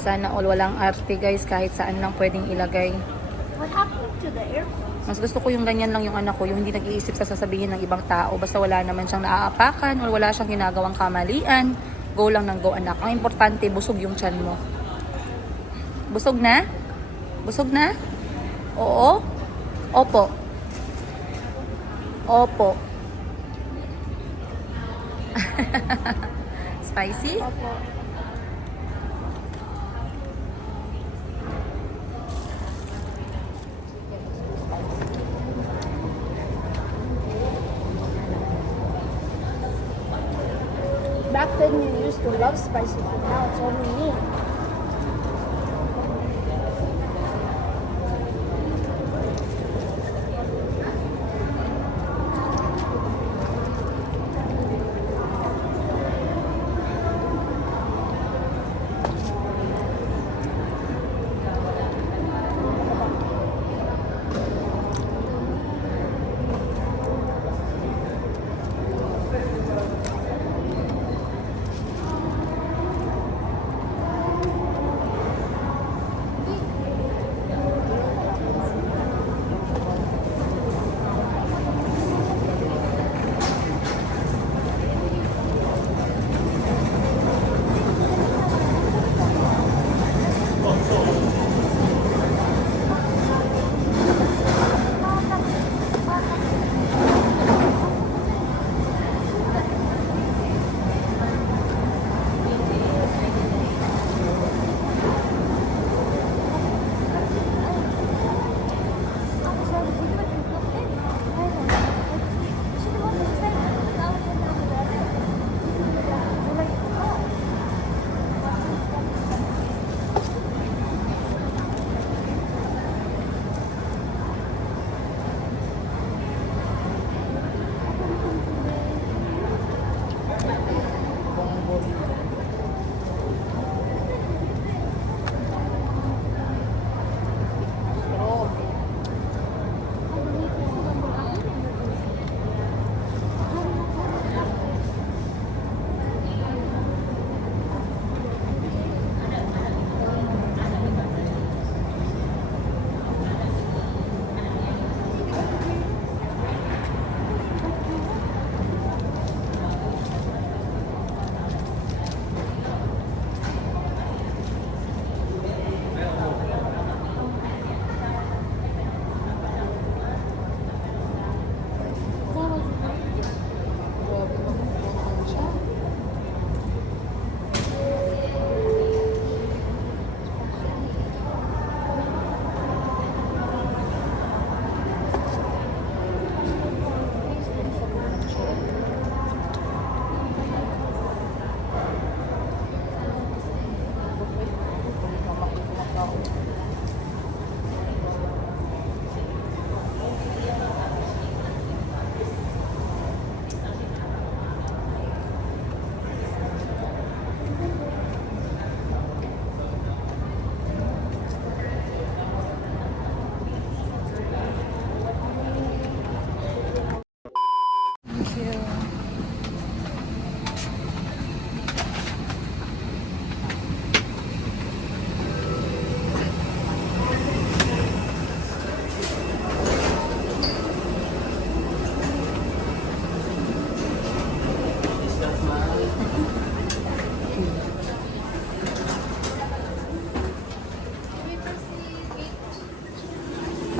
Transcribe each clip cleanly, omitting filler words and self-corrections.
Sana all walang arte guys, kahit saan lang pwedeng ilagay. What happened to the airplane? Mas gusto ko yung ganyan lang yung anak ko, yung hindi nag-iisip sa sasabihin ng ibang tao. Basta wala naman siyang naaapakan o wala siyang ginagawang kamalian. Go lang ng go anak. Ang importante, busog yung tiyan mo. Busog na? Busog na? Oo? Opo. Opo. Spicy? Opo. Back then you used to love spicy food. Now it's only me. Thank you.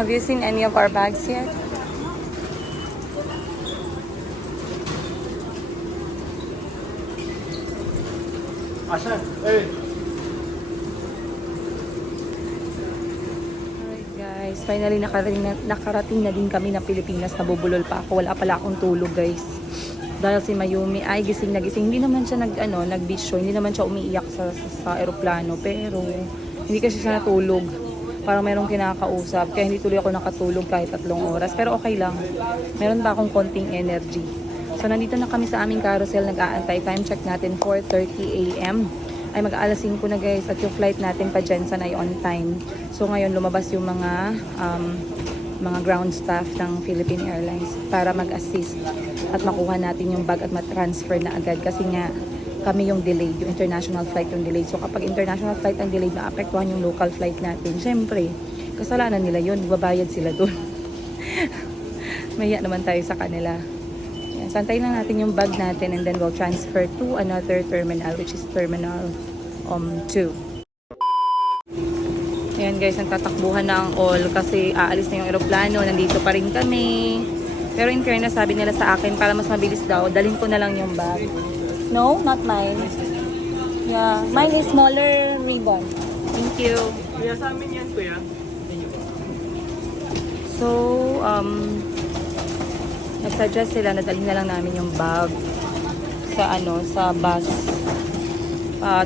Have you seen any of our bags yet? Asan? Eh. Alright guys, finally nakarating na din kami ng Pilipinas. Nabubulol pa ako. Wala pala akong tulog guys. Dahil si Mayumi ay gising na gising. Hindi naman siya nag-beach show. Hindi naman siya umiiyak sa aeroplano. Pero hindi kasi siya natulog. Parang merong kinakausap. Kaya hindi tuloy ako nakatulog kahit 3 oras. Pero okay lang. Meron pa akong konting energy. So nandito na kami sa aming carousel. Nag-aantay. Time check natin 4:30 AM. Ay mag-aalas 5 na guys. At yung flight natin pa Jensen ay on time. So ngayon lumabas yung mga ground staff ng Philippine Airlines para mag-assist at makuha natin yung bag at matransfer na agad. Kasi nga kami yung delayed, yung international flight yung delayed. So kapag international flight ang delayed, maapektuhan yung local flight natin. Siyempre, kasalanan nila yun, babayad sila dun. Mahiya naman tayo sa kanila. Yan, santayin lang natin yung bag natin and then we'll transfer to another terminal, which is Terminal 2. Ayan guys, nagtatakbuhan na ang all kasi aalis na yung eroplano. Nandito pa rin kami. Pero in fairness, sabi nila sa akin, para mas mabilis daw, dalhin ko na lang yung bag. No, not mine. Yeah, mine is smaller ribbon. Thank you. Kuya, sa amin yan, kuya. So, nagsuggest sila na dalhin na lang namin yung bag sa bus.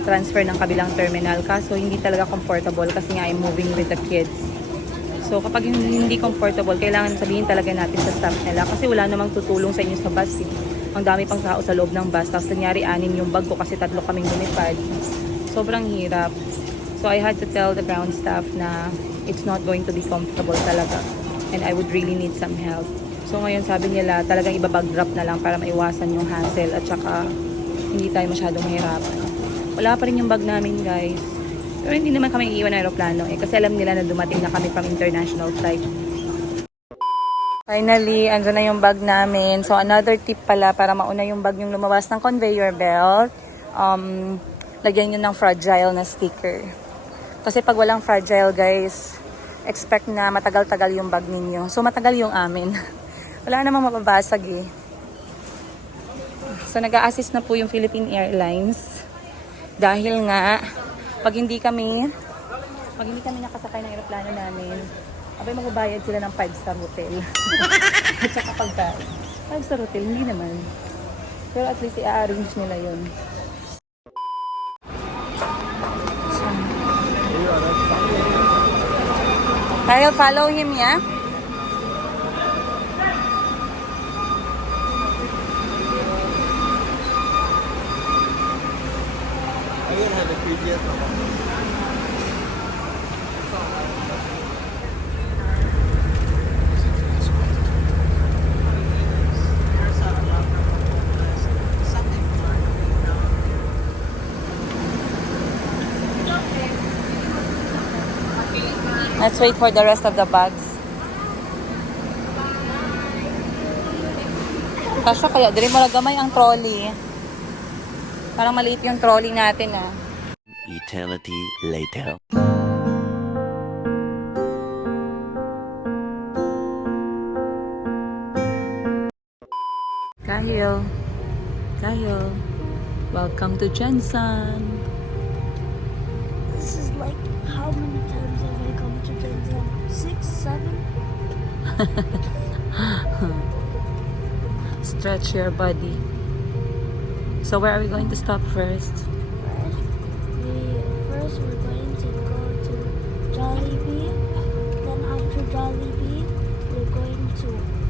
Transfer ng kabilang terminal. Kaso hindi talaga comfortable kasi nga I'm moving with the kids. So kapag hindi comfortable, kailangan sabihin talaga natin sa staff nila kasi wala namang tutulong sa inyo sa bus. Ang dami pang tao sa loob ng bus. Tapos nangyari 6 yung bag ko kasi 3 kaming lumipad. Sobrang hirap. So I had to tell the ground staff na it's not going to be comfortable talaga. And I would really need some help. So ngayon sabi nila talagang ibabag drop na lang para maiwasan yung hassle at saka hindi tayo masyadong mahirapan. Wala pa rin yung bag namin guys. Pero hindi naman kami iiwan ng aeroplano kasi alam nila na dumating na kami from international flight. Finally, andun na yung bag namin. So another tip pala para mauna yung bag yung lumabas ng conveyor belt. Lagyan nyo ng fragile na sticker. Kasi pag walang fragile guys, expect na matagal-tagal yung bag ninyo. So matagal yung amin. Wala namang mababasag eh. So nag-a-assist na po yung Philippine Airlines. Dahil nga, pag hindi kami nakasakay ng aeroplano namin, abay magbabayad sila ng 5-star hotel. At saka pagkain. 5-star hotel, hindi naman. Pero at least i-arrange nila yun. So, Kyle, follow him, yeah? Ayun, had a previous Let's wait for the rest of the bags. Kasya kaya, dili mo lagamay ang trolley. Parang maliit yung trolley natin ah. Eternity later. Kyle, welcome to Jensen. This is like, how many times have I come to Shenzhen? 6, 7? Stretch your body. So where are we going to stop first? First we're going to go to Jollibee. Then after Jollibee,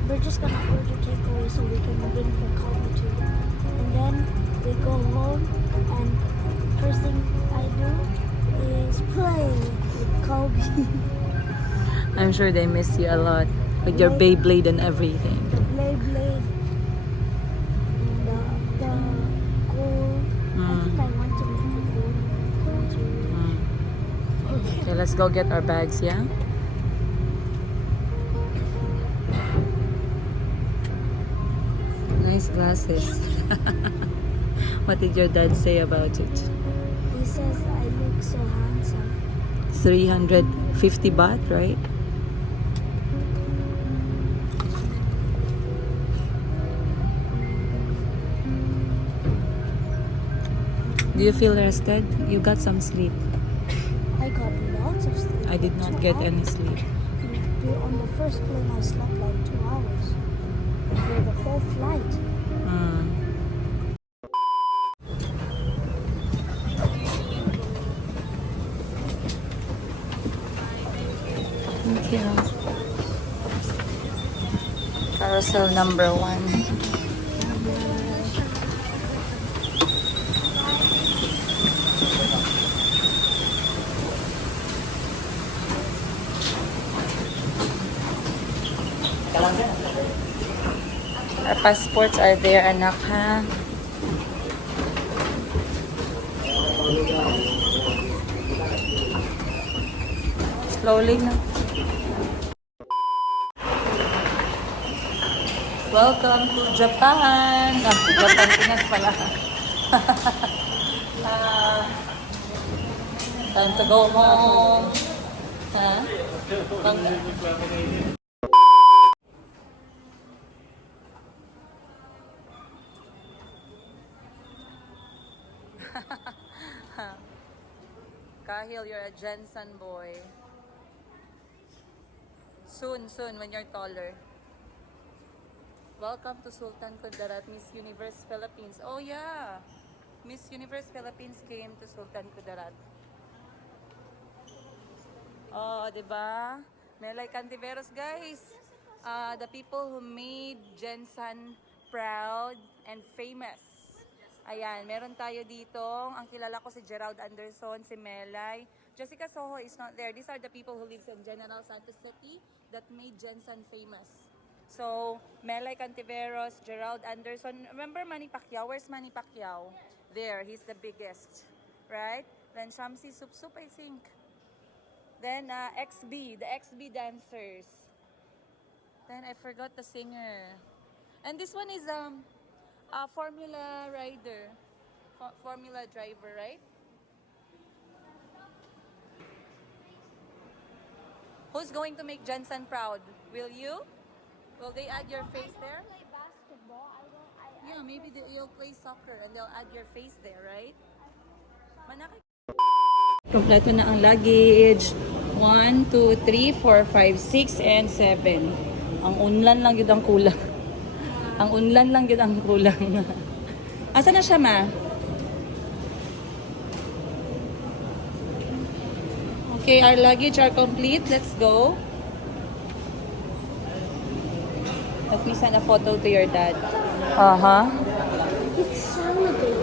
we're just gonna order takeaway so we can bring for Kobe too. And then we go home, and first thing I do is play with Kobe. I'm sure they miss you a lot with your Beyblade and everything. The Beyblade, the goal. I think I want to make the goal. Okay, let's go get our bags, yeah? Nice glasses. What did your dad say about it? He says I look so handsome. 350 baht, right? Do you feel rested? You got some sleep. I got lots of sleep. I did not get any sleep. On the first plane, I slept like 2 hours for the whole flight. Thank you. Carousel number 1. Our passports are there, anak, ha? Slowly na. Welcome to Japan. Japan, Pinas pala. Time to go home. Kahil, you're a Jensen boy. Soon, when you're taller. Welcome to Sultan Kudarat, Miss Universe Philippines. Oh yeah! Miss Universe Philippines came to Sultan Kudarat. Oh, diba? Melay Cantiveros, guys. The people who made Jensen proud and famous. Ayan, meron tayo dito. Ang kilala ko si Gerald Anderson, si Melay. Jessica Soho is not there. These are the people who lives in General Santos City that made Jensen famous. So, Melay Cantiveros, Gerald Anderson. Remember Manny Pacquiao? Where's Manny Pacquiao? There, he's the biggest. Right? Then Shamsi Supsup, I think. Then XB, the XB dancers. Then I forgot the singer. And this one is a Formula rider. Formula driver, right? Who's going to make Jensen proud? Will you? Will they add your face there? Play basketball. Yeah, maybe you'll play soccer and they'll add your face there, right? Manaki. Kompleto na ang luggage. 1, 2, 3, 4, 5, 6, and 7. Ang unlan lang yun ang kulang. Ang unlan lang yun ang kulang. Asa na siya, ma? Okay, our luggage are complete. Let's go. Let me send a photo to your dad. Uh-huh. It's Saturday.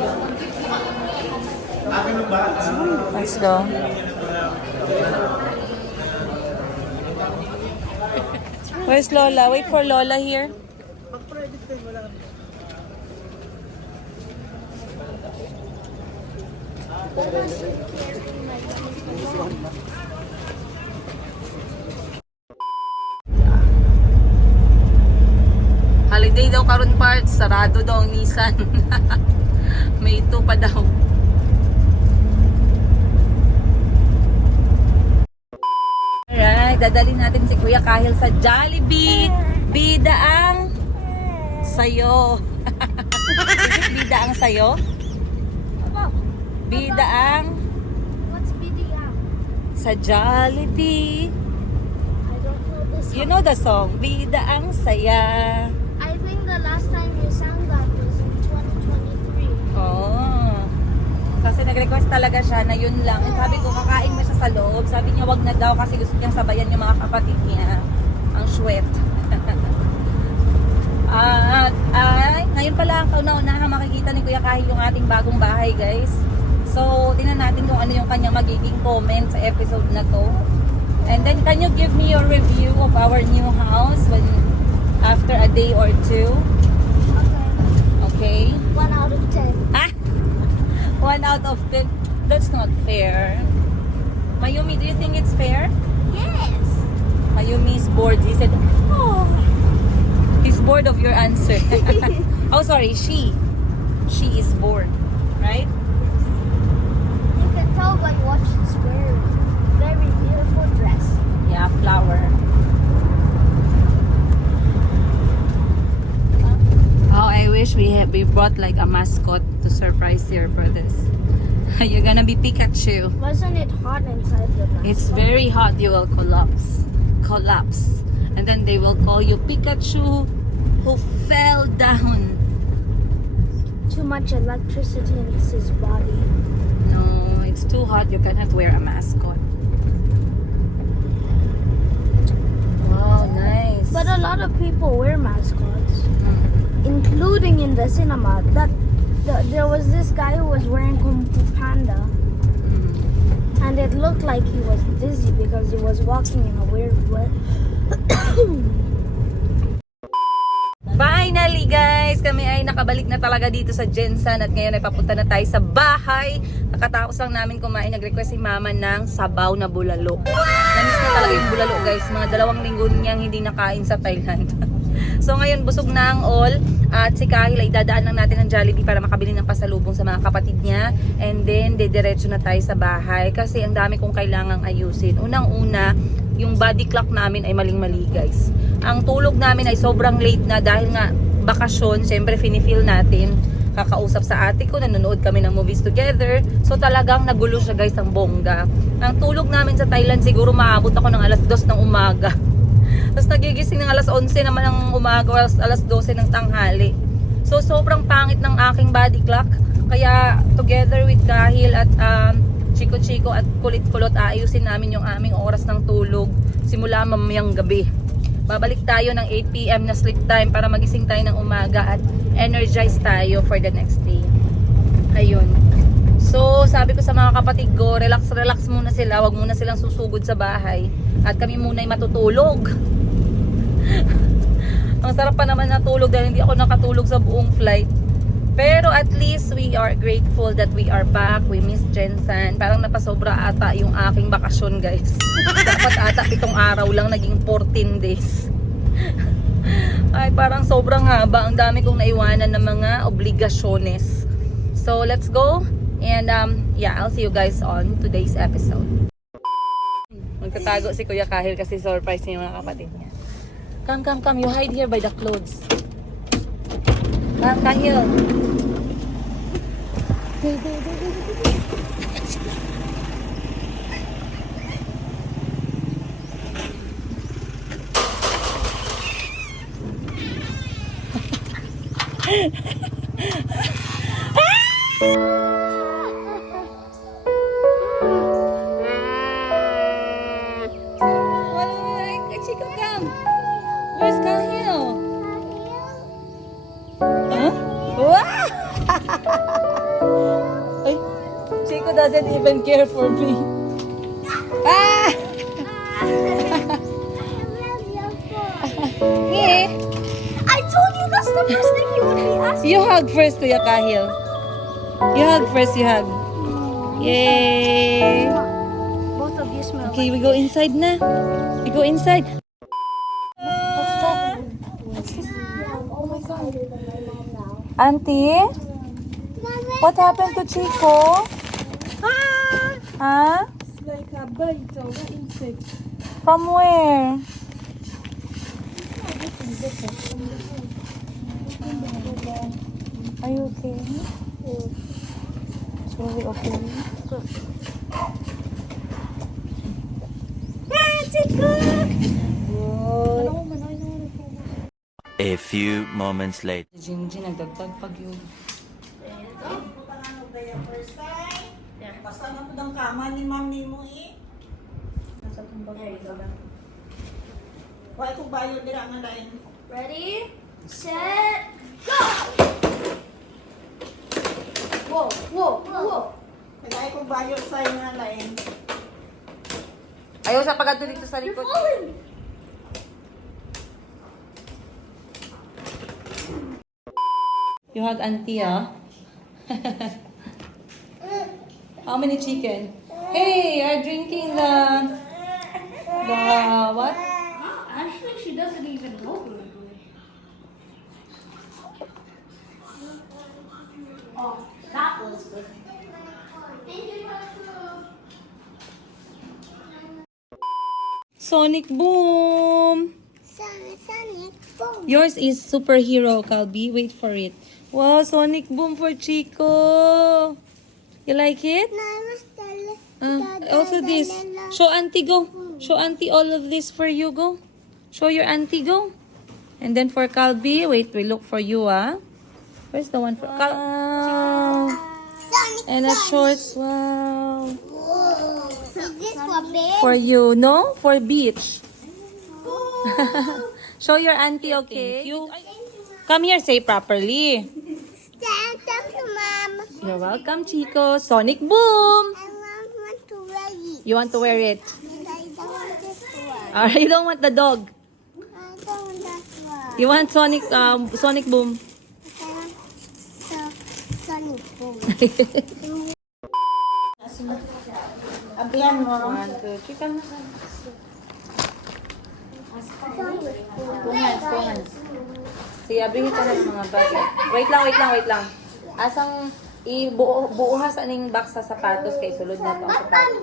Let's go. Where's Lola? Wait for Lola here. Holiday daw karon parts, sarado daw ang Nissan. May ito pa daw. Alright, dadalhin natin si Kuya Kahil sa Jollibee. Bida ang sayo. Bida ang sayo? Bida ang What's BDM? sa Jollibee. I don't know this. You know the song, Bida ang saya. I think the last time you sang that was in 2023. Oh. Kasi nag-request talaga siya na yun lang. Sabi ko, kakain na siya sa loob. Sabi niya, wag na daw kasi gusto niyang sabayan yung mga kapatid niya. Ang sweat. Ngayon pala ang kauna-unahan makikita ni Kuya Kahil yung ating bagong bahay, guys. So, tingnan natin kung ano yung kanyang magiging comment sa episode na to. And then, can you give me your review of our new house when after a day or two? Okay. Okay? 1 out of 10. Ah! 1 out of 10. That's not fair. Mayumi, do you think it's fair? Yes. Mayumi is bored. He said, oh. He's bored of your answer. Oh, sorry. She is bored. Right? You can tell by what she's wearing. Very beautiful dress. Yeah, flower. Oh, I wish we brought like a mascot to surprise your brothers. You're gonna be Pikachu. Wasn't it hot inside the mask? It's very hot. You will collapse. And then they will call you Pikachu who fell down. Too much electricity in his body. No, it's too hot. You cannot wear a mascot. Wow, nice. But a lot of people wear mascots, Mm. including in the cinema. There was this guy who was wearing Kung Fu Panda, Mm. and it looked like he was dizzy because he was walking in a weird way. Finally guys, kami ay nakabalik na talaga dito sa Jensen at ngayon ay papunta na tayo sa bahay Kakatapos lang namin kumain, nag-request si mama ng sabaw na bulalo. Namiss na talaga yung bulalo guys. Mga 2 linggo niyang hindi nakain sa Thailand. So ngayon busog na ang all. At si Kahil ay dadaan lang natin ng Jollibee para makabili ng pasalubong sa mga kapatid niya. And then dediretso na tayo sa bahay kasi ang dami kong kailangang ayusin. Unang-una, yung body clock namin ay maling-mali guys. Ang tulog namin ay sobrang late na dahil nga bakasyon, syempre finifeel natin. Kakausap sa ate ko, nanonood kami ng movies together. So talagang nagulo siya guys ang bongga. Ang tulog namin sa Thailand siguro maabot ako ng alas 2 ng umaga. Tapos nagigising ng alas 11 naman ng umaga, alas 12 ng tanghali. So sobrang pangit ng aking body clock. Kaya together with Kahil at Chico at Kulit-Kulot, ayusin namin yung aming oras ng tulog simula mamayang gabi. Babalik tayo ng 8 PM na sleep time para magising tayo ng umaga at energize tayo for the next day. Ayun. So, sabi ko sa mga kapatid ko, relax muna sila. Huwag muna silang susugod sa bahay. At kami muna ay matutulog. Ang sarap pa naman natulog dahil hindi ako nakatulog sa buong flight. Pero at least we are grateful that we are back. We miss Jensan. Parang napasobra ata yung aking bakasyon guys. Dapat ata 7 araw lang, naging 14 days. Ay, parang sobrang haba. Ang dami kong naiwanan ng mga obligasyones. So, let's go. And yeah, I'll see you guys on today's episode. Magtatago si Kuya Kahil kasi surprise niya yung mga kapatid niya. Come. You hide here by the clothes. Come, Kahil. Chico, come. Where's Kahil? Huh? Wow! Ay, Chico doesn't even care for me. Ah! Yeah. I told you that's the first thing you would be asking. You hug first, Kuya Kahil. You hug first, you hug. Yay! Both of you smell. Okay, we go inside na. We go inside. What's that? Oh my god. Auntie? What happened to Chico? Huh? It's like a bite of insect. From where? Are you okay? It's really okay. A few moments later. Jinji, nagdagdag pag yun. Basta na po ng kama ni ma'am ni mo eh. Nasa tumbag ko lang. Why kung bayo dira nga lain? Ready, set, go! Whoa. Kaya kung bayo sa nga lain. Ayaw sa pagkato dito sa likod. You hug auntie, ah? How many chicken? Hey, you're drinking the what? Actually, she doesn't even know. Oh, that was good. Sonic Boom! Sonic boom. Yours is superhero, Calby. Wait for it. Wow, Sonic Boom for Chico. You like it? Also this. Show auntie, go. Show auntie all of this for you, go. Show your auntie, go. And then for Calby, wait, we look for you, ah. Where's the one for Wow. And a shorts, wow. Is this for big? For you, no? For beach. Show your auntie, okay? You come here, say properly. Thank you, Mom. You're welcome, Chico. Sonic Boom! I want to wear it. You want to wear it? I don't want this one. Or you don't want the dog? I don't want that one. You want Sonic Boom? I want the Sonic boom. Abihan mo. 1, 2, 3. Come na. Two hands. Sige, abrihin ka ng mga bag. Wait lang. Asang buuhas aning box sa sapatos kay sulod na to ang sapatos.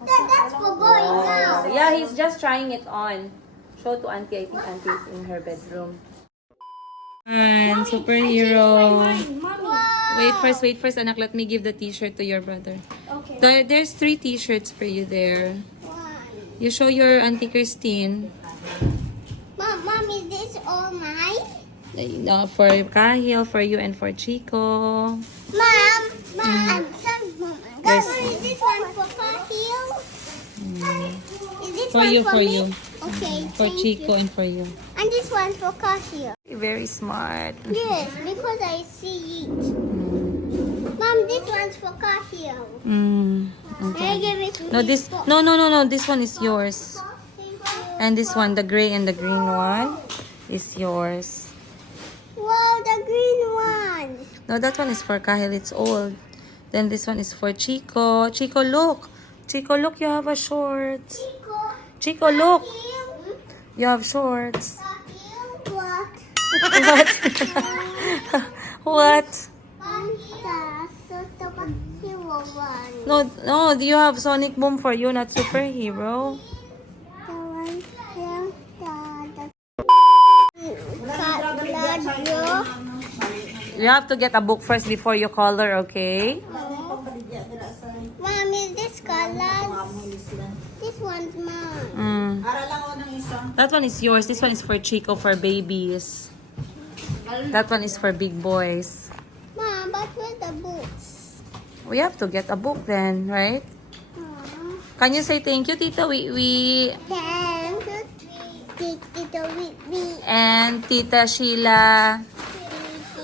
That's for going out. Yeah, he's just trying it on. Show to auntie. I think auntie is in her bedroom. And superhero. Wait first, anak. Let me give the t-shirt to your brother. Okay. There's 3 t-shirts for you there. You show your auntie Christine. Mom, is this all mine? For Kahil, for you, and for Chico. Mom, I'm sorry, Mom. Yes. Is this one for Kahil? Is this For one you, for for me? you. Okay, For thank Chico you. and for you. And this one for Kahil. Very smart. Yes, because I see it. Mom, this one's for Kahil. Can I give it to No, his this book? no. This one is yours. Thank you. And this one, the gray and the green one, is yours. Wow, the green one. No, that one is for Kahil. It's old. Then this one is for Chico. Chico, look. Chico, look. You have a shorts. Chico, look. Kahil? You have shorts. Kahil? What? What? The superhero one. No. You have Sonic Boom for you, not superhero. The one here, You have to get a book first before you color, okay? Mom, is this colors? This one's mine. Ara lang ako ng isa. That one is yours. This one is for Chico, for babies. That one is for big boys. Mom, but where's the books? We have to get a book then, right? Can you say thank you, Tita? We Thank you, Tito Whitney. and Tita Sheila.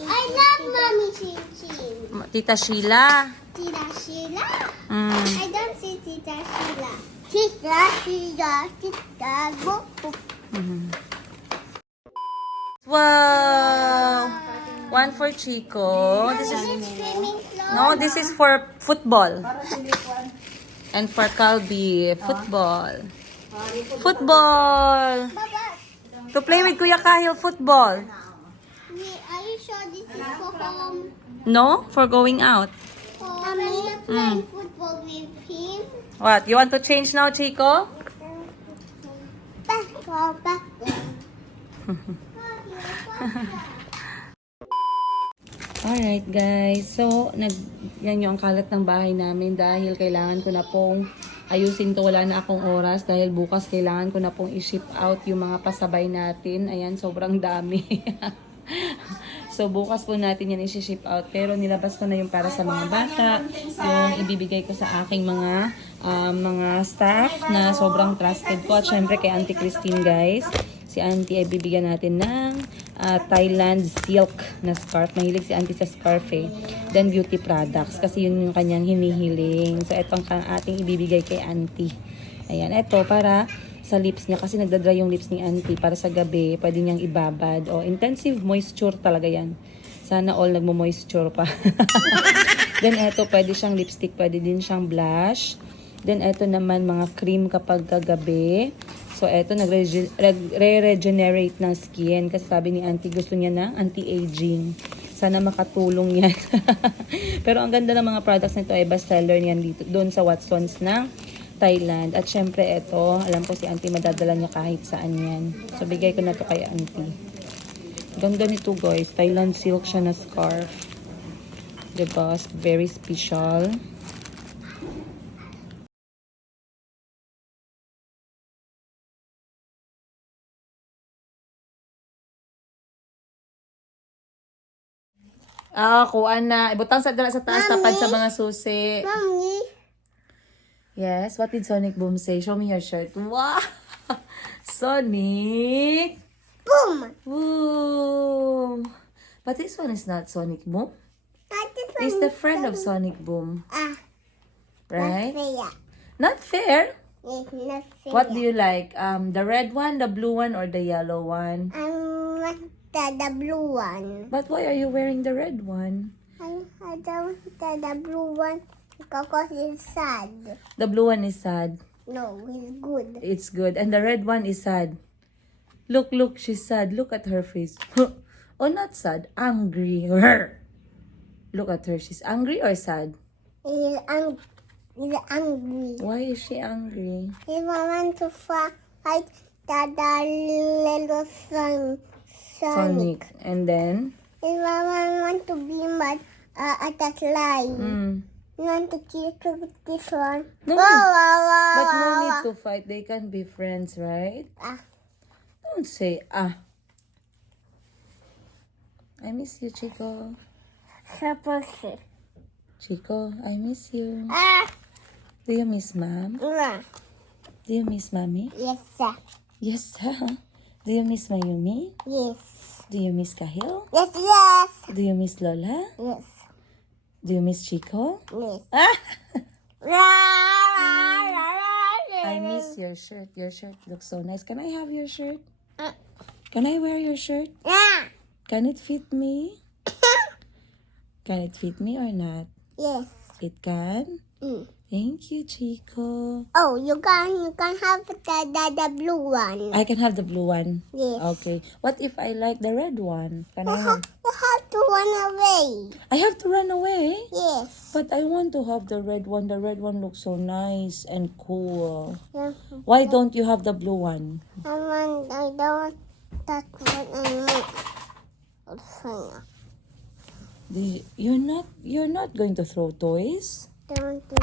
I love Mommy Chin Chin. Tita Sheila. Tita Sheila? Mm. I don't see Tita Sheila. Tita Sheila, Tita Go. Wow! One for Chico. This is Swimming floor. no. This is for football. And for Calbi, football. Football. Baba, To play with Kuya Kahil, football. are you sure this is for home? No, for going out. I'm not playing football with him. What? You want to change now, Chico? Basketball. Alright guys, so yan yung ang kalat ng bahay namin dahil kailangan ko na pong ayusin to, wala na akong oras dahil bukas kailangan ko na pong i-ship out yung mga pasabay natin. Ayan, sobrang dami. So bukas po natin yan i-ship out, pero nilabas ko na yung para sa mga bata, yung ibibigay ko sa aking mga staff na sobrang trusted ko, at syempre kay Auntie Christine guys. Si Auntie ay bibigyan natin ng Thailand silk na scarf. Mahilig si Auntie sa scarf eh. Then beauty products kasi yun yung kanyang hinihiling. So itong ating ibibigay kay Auntie. Ayan, ito para sa lips niya kasi nagdadry yung lips ni Auntie, para sa gabi pwede niyang ibabad. O intensive moisture talaga yan. Sana all nagmo-moisture pa. Then ito pwede siyang lipstick, pwede din siyang blush. Then ito naman mga cream kapag kagabi. So, eto, nagre-regenerate ng skin. Kasi sabi ni Auntie, gusto niya ng anti-aging. Sana makatulong yan. Pero ang ganda ng mga products nito ay bestseller niyan dito, doon sa Watsons ng Thailand. At syempre, eto, alam ko si Auntie madadala niya kahit saan yan. So, bigay ko na to kay Auntie. Ganda nito, guys. Thailand silk siya na scarf. Diba? Very special. Kuha na. Ibutang sa dala sa taas, tapad sa mga susi. Mommy, Yes, what did Sonic Boom say? Show me your shirt. Wow! Sonic! boom. Boom! But this one is not Sonic Boom. It's the friend of Sonic Boom. Right? Fair. Not fair. It's not fair. What do you like? The red one, the blue one, or the yellow one? I want the blue one. But why are you wearing the red one? I don't want the blue one. Coco is sad. The blue one is sad. No, he's good. It's good. And the red one is sad. Look, she's sad. Look at her face. Oh, not sad. Angry. Look at her. She's angry or sad? He's angry. Why is she angry? He want to fight the little Sonic. And then? His mama want to be mad at that line. Mm. Want to kill this one. No. Wow, But no need to fight. They can be friends, right? Ah. Don't say, ah. I miss you, Chico. Supposed to. Chico, I miss you. Ah. Do you miss Mom? Yeah. Do you miss Mommy? Yes, sir. Yes, sir. Do you miss Mayumi? Yes. Do you miss Kahil? Yes, yes. Do you miss Lola? Yes. Do you miss Chico? Yes. I miss your shirt. Your shirt looks so nice. Can I have your shirt? Can I wear your shirt? Yeah. Can it fit me? Can it fit me or not? Yes. It can? Mm. Thank you, Chico. Oh, you can have the blue one. I can have the blue one. Yes. Okay. What if I like the red one? Can I You have? have to run away. I have to run away? Yes. But I want to have the red one. The red one looks so nice and cool. Yeah. Why don't you have the blue one? I don't that one anymore. You're not going to throw toys? Don't do.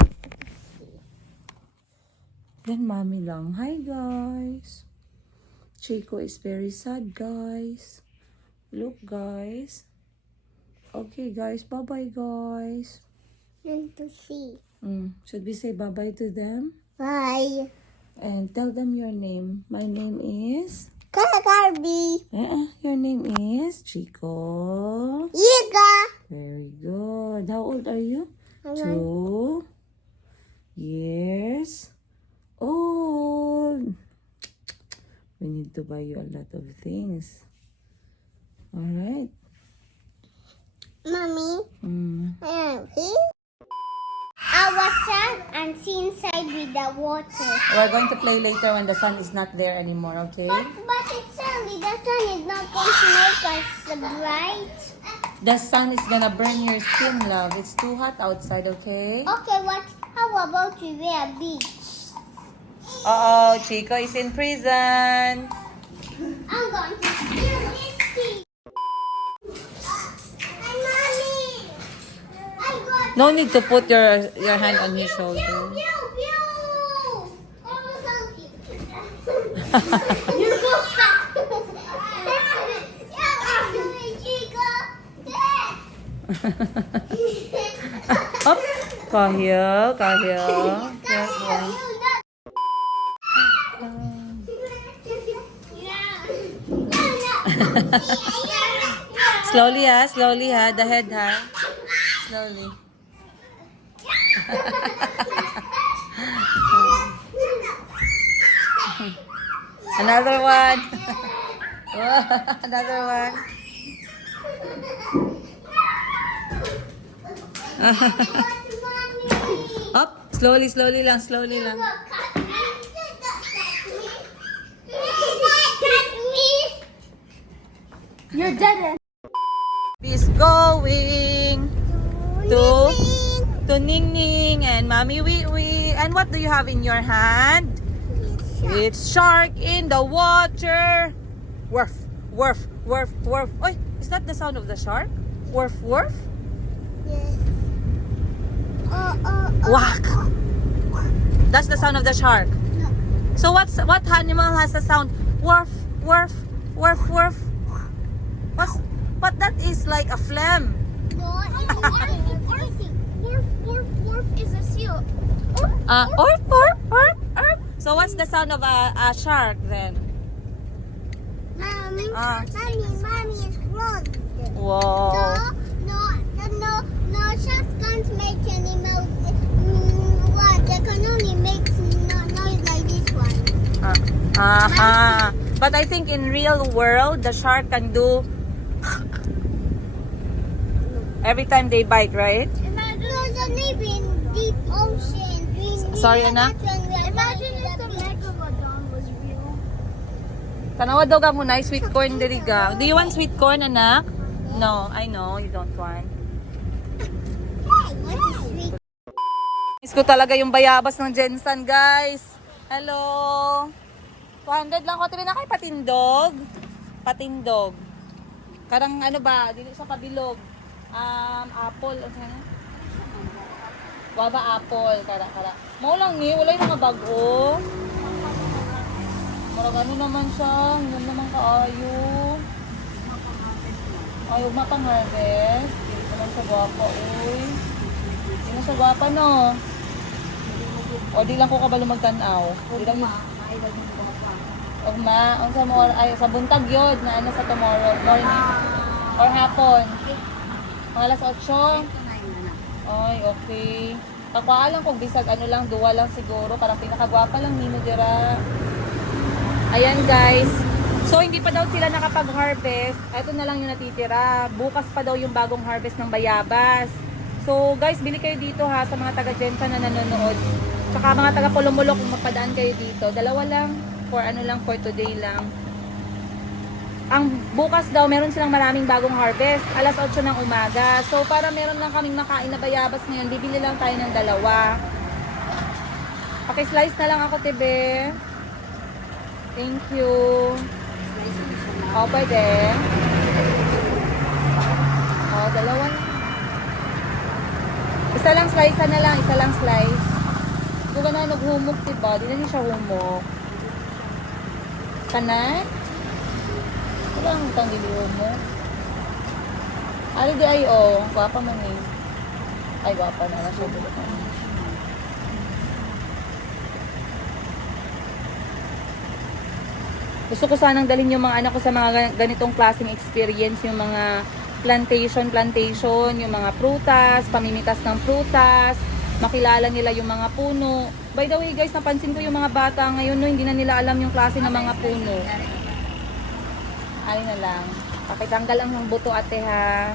Then mommy lang. Hi guys. Chico is very sad guys. Look guys. Okay guys. Bye bye guys. Want to see. Should we say bye bye to them? Bye. And tell them your name. My name is... Garby. Your name is Chico. Yiga. Very good. How old are you? 2 years old. We need to buy you a lot of things. Alright. Mommy. Mm. I was sad and see inside with the water. We're going to play later when the sun is not there anymore, okay? But it's early. The sun is not going to make us bright. The sun is gonna burn your skin, love. It's too hot outside, okay? Okay, how about we wear a beach? Uh-oh, Chico is in prison. I'm going to steal this tea. Hi, Mommy. I got No need to put your hand on his Pew, shoulder. pew, pew. Almost healthy. You go stop. Up. Kahil. Careful. Slowly ha. The head ha. Slowly. Another one. Another one. Up. Slowly lang. You're dead. He's going to Ning Ning and Mommy Wee Wee. And what do you have in your hand? It's shark in the water. Woof. Oy, is that the sound of the shark? Woof. Yes. Whack. That's the sound of the shark. So what animal has the sound woof? But that is like a phlegm. No, it's Orf is a seal. Orf. So what's the sound of a shark then? Mommy is closed. Whoa. No, sharks can't make any noise. They can only make noise like this one. But I think in real world, the shark can do every time they bite, right? No, they live in deep Sorry, anak. Imagine if the Megalodon was real. Tanawa daw ka muna, sweet corn diri ga. Do you want sweet corn, anak? No, I know you don't want. Miss ko talaga yung bayabas ng Jensen, guys. Hello. 200 lang ko. Tiri na kay patindog. Patindog. Karang ano ba, dili sa pabilog. Apple. Ano nga? Guava apple. Kara. Mao lang ni, wala yung mga bago. Marag ano naman siya. Hindi naman kaayo. Ayaw mapang harvest. Hindi naman siya guwapa, uy. Hindi na siya guwapa, no? O di lang ko kabalo magtanaw. Di lang Ugma, ang sa sa buntag yun na ano sa tomorrow morning or hapon. Mga alas 8. Ay, okay. Kakwaalan kung bisag ano lang, duwa lang siguro. Parang pinakagwapa lang nino dira. Ayan guys. So hindi pa daw sila nakapag-harvest. Ito na lang yung natitira. Bukas pa daw yung bagong harvest ng bayabas. So guys, bili kayo dito ha sa mga taga-Jensen na nanonood. Tsaka mga taga-Pulumulok kung magpadaan kayo dito. Dalawa lang. For today lang. Ang bukas daw, meron silang maraming bagong harvest. Alas 8 ng umaga. So, para meron lang kaming makain na bayabas ngayon, bibili lang tayo ng dalawa. Paki-slice na lang ako, Tebe. Thank you. O, pwede. O, dalawa na. Isa lang slice na lang. Isa lang slice. Kung na naghumok, diba? Di na siya humok. Kanay? Wala ang utang diliw mo. Ali di ay o. Gwapa man eh. Ay, gwapa na lang siya. Gusto ko sanang dalhin yung mga anak ko sa mga ganitong klaseng experience. Yung mga plantation, yung mga prutas, pamimitas ng prutas, makilala nila yung mga puno. By the way guys, napansin ko yung mga bata ngayon, no, hindi na nila alam yung klase ng mga puno. Alin na lang. Pakitanggal ang buto, ate, ha.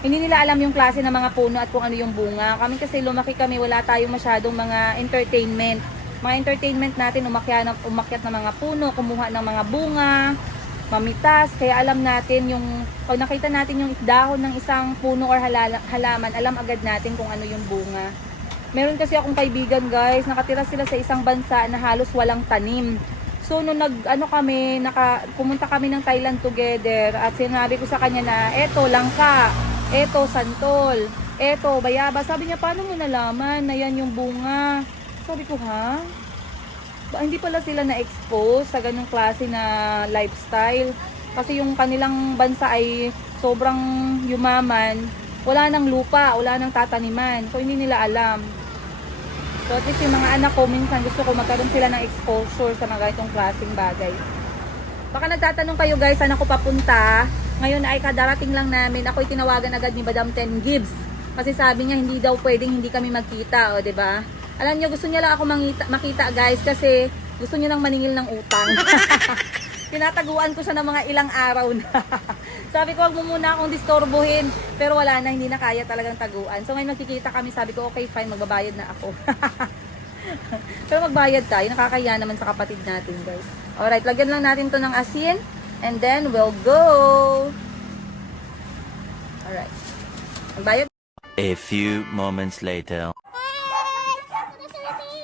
Hindi nila alam yung klase ng mga puno at kung ano yung bunga. Kami kasi lumaki kami, wala tayong masyadong mga entertainment. Mga entertainment natin, umakyat ng mga puno, kumuha ng mga bunga, mamitas. Kaya alam natin yung, pag nakita natin yung dahon ng isang puno or halaman, alam agad natin kung ano yung bunga. Meron kasi akong kaibigan guys, nakatira sila sa isang bansa na halos walang tanim. So nung pumunta kami ng Thailand together at sinabi ko sa kanya na eto langka, eto santol, eto bayaba. Sabi niya, paano mo nalaman na yan yung bunga? Sabi ko, ha? Hindi pala sila na-expose sa ganung klase na lifestyle. Kasi yung kanilang bansa ay sobrang yumaman. Wala nang lupa, wala nang tataniman. So hindi nila alam. So at least yung mga anak ko, minsan gusto ko magkaroon sila ng exposure sa mga ganitong klaseng bagay. Baka nagtatanong kayo guys, saan ako papunta? Ngayon ay kadarating lang namin. Ako'y tinawagan agad ni Madam Ten Gibbs. Kasi sabi niya hindi daw pwedeng hindi kami magkita, o 'di ba? Alam niyo, gusto niya lang ako makita guys kasi gusto niya lang maningil ng utang. Tinataguan ko siya ng mga ilang araw na. Sabi ko, wag mo muna akong disturbuhin. Pero wala na, hindi na kaya talagang taguan. So ngayon magkikita kami, sabi ko, okay fine, magbabayad na ako. Pero magbayad tayo, nakakaya naman sa kapatid natin guys. Alright, lagyan lang natin to ng asin. And then we'll go. Alright. Magbayad. A few moments later.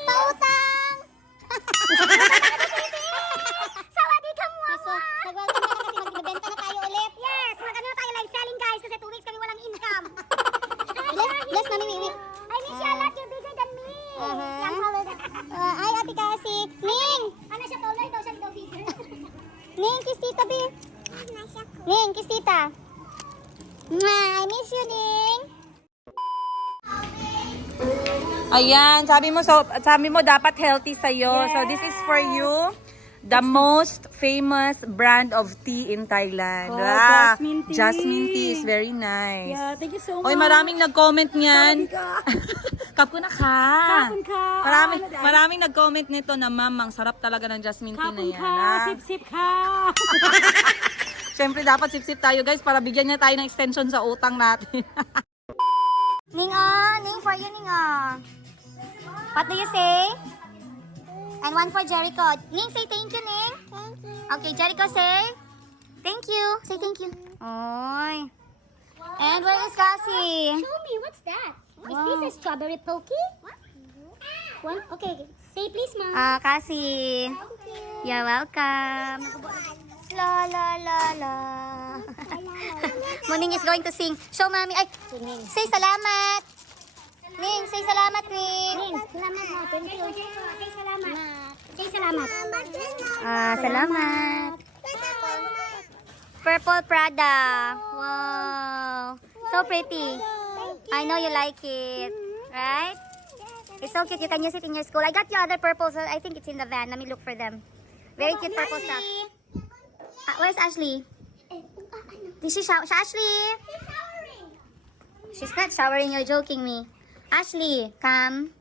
Pautang! Sawadee ka mo! Nag-welcome na kasi magbibenta na tayo ulit. Yes! Mag-ano na tayo live selling guys kasi 2 weeks kami walang income. Bless mami, Wiwi. I miss you a lot. You're bigger than me. Yung holiday. Ay, ate kasi. Ning! Ano siya taller daw siya daw bigger. Ning, kiss tita, B. Ning, kiss tita. I miss you, Ning. Ayan, sabi mo dapat healthy sa'yo. Yes. So this is for you. The most famous brand of tea in Thailand. Oh, Ah, jasmine tea. Jasmine tea is very nice. Yeah, thank you so much. Oy, maraming nag-comment niyan. Sabi ka. Kapuna ka. Kapun ka. Maraming nag-comment nito na ma'am, ang sarap talaga ng jasmine tea na Kapun yan. ka. Ah. Sip-sip ka. Siyempre dapat sip-sip tayo guys para bigyan niya tayo ng extension sa utang natin. Ning, Ning for you, Ning, What do you say? And one for Jericho. Ning, say thank you, Ning. Thank you. Okay, Jericho, say thank you. Say thank you. Oy. And where is Cassie? Show me, what's that? Wow. Is this a strawberry pokey? One? Okay, say please, Mom. Cassie. You're welcome. La la la la. Muning is going to sing. Show mommy. Ay, say salamat. Ning, say salamat, Ning. Ning, salamat mo. Thank you. Say salamat. Say salamat. Salamat. Purple Prada. Wow. So pretty. I know you like it. Right? It's so cute. You can use it in your school. I got you other purples. I think it's in the van. Let me look for them. Very cute purple stuff. Where's Ashley? Did she shower? Ashley? She's not showering. You're joking me. Ashley, come.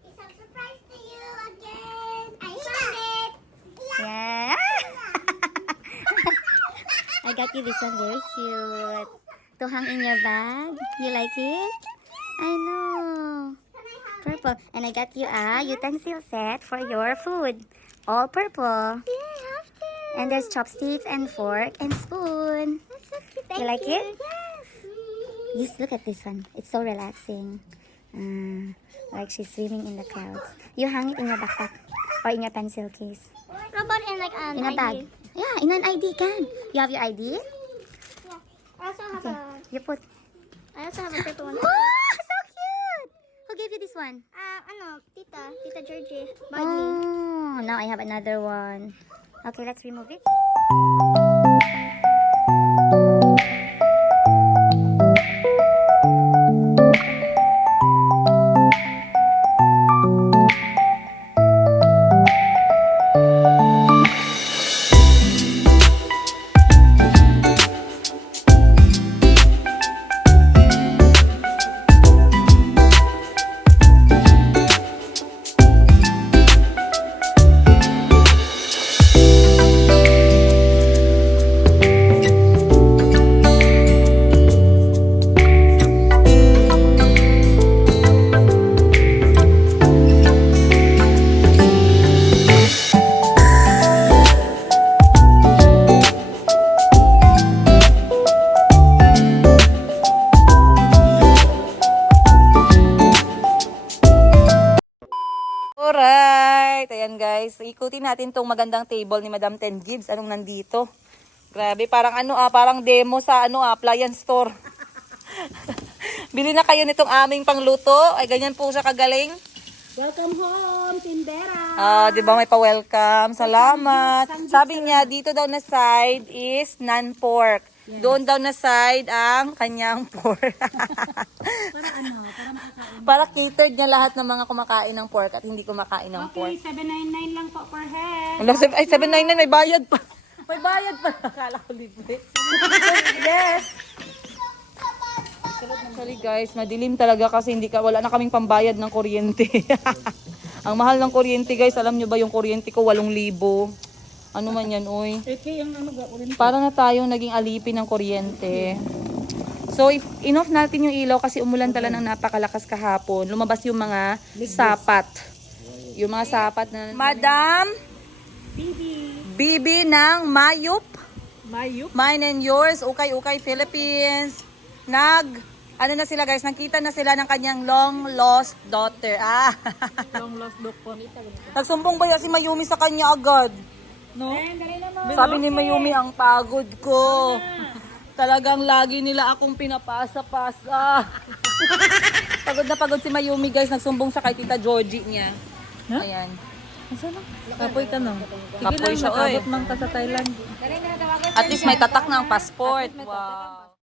It's a surprise to you again. I found it. Yeah. I got you this one. Very cute. To hang in your bag. You like it? I know. Purple. And I got you a utensil set for your food. All purple. Yeah, I have to. And there's chopsticks and fork and spoon. That's so cute. You like it? Yes. Yes, look at this one. It's so relaxing. Like she's swimming in the clouds. You hang it in your backpack or in your pencil case. How about in like an In a ID? bag. Yeah, in an ID can. You have your ID? Yeah. I also have Okay. You put. I also have a purple one. Oh, so cute! Who gave you this one? Tita Georgie. Bought me. Oh, now I have another one. Okay, let's remove it. Alright, ayan guys. Ikutin natin tong magandang table ni Madam Ten Gibbs. Anong nandito? Grabe, parang parang demo sa appliance store. Bili na kayo nitong aming pangluto. Ay, ganyan po siya kagaling. Welcome home, Tindera. Di ba may pa-welcome? Salamat. Sabi niya, dito daw na side is non-pork. Doon daw na side ang kanyang pork. Para catered niya lahat ng mga kumakain ng pork at hindi kumakain ng pork. Okay, $7.99 lang po per head. Ay, 799 may bayad pa. May bayad pa. Akala ko libre. Yes. Actually guys, madilim talaga kasi wala na kaming pambayad ng kuryente. Ang mahal ng kuryente guys, alam nyo ba yung kuryente ko 8,000. Ano man yan, oy. Para na tayong naging alipin ng kuryente. So, inoff natin yung ilaw kasi umulan talaga ng napakalakas kahapon. Lumabas yung mga sapat. Yung mga sapat na... Madam Bibi ng Mayup. Mine and yours. Ukay Philippines. Ano na sila guys, nakita na sila ng kanyang long lost daughter. Long lost daughter. Nagsumbong ba si Mayumi sa kanya agad? No? Sabi ni Mayumi, ang pagod ko. Talagang lagi nila akong pinapasa-pasa. Pagod na pagod si Mayumi guys, nagsumbong siya kay Tita Georgie niya. Ayan. Kapoy ka no? Kapoy siya, oy. Abot man ka sa Thailand. At least may tatak ng passport. Wow.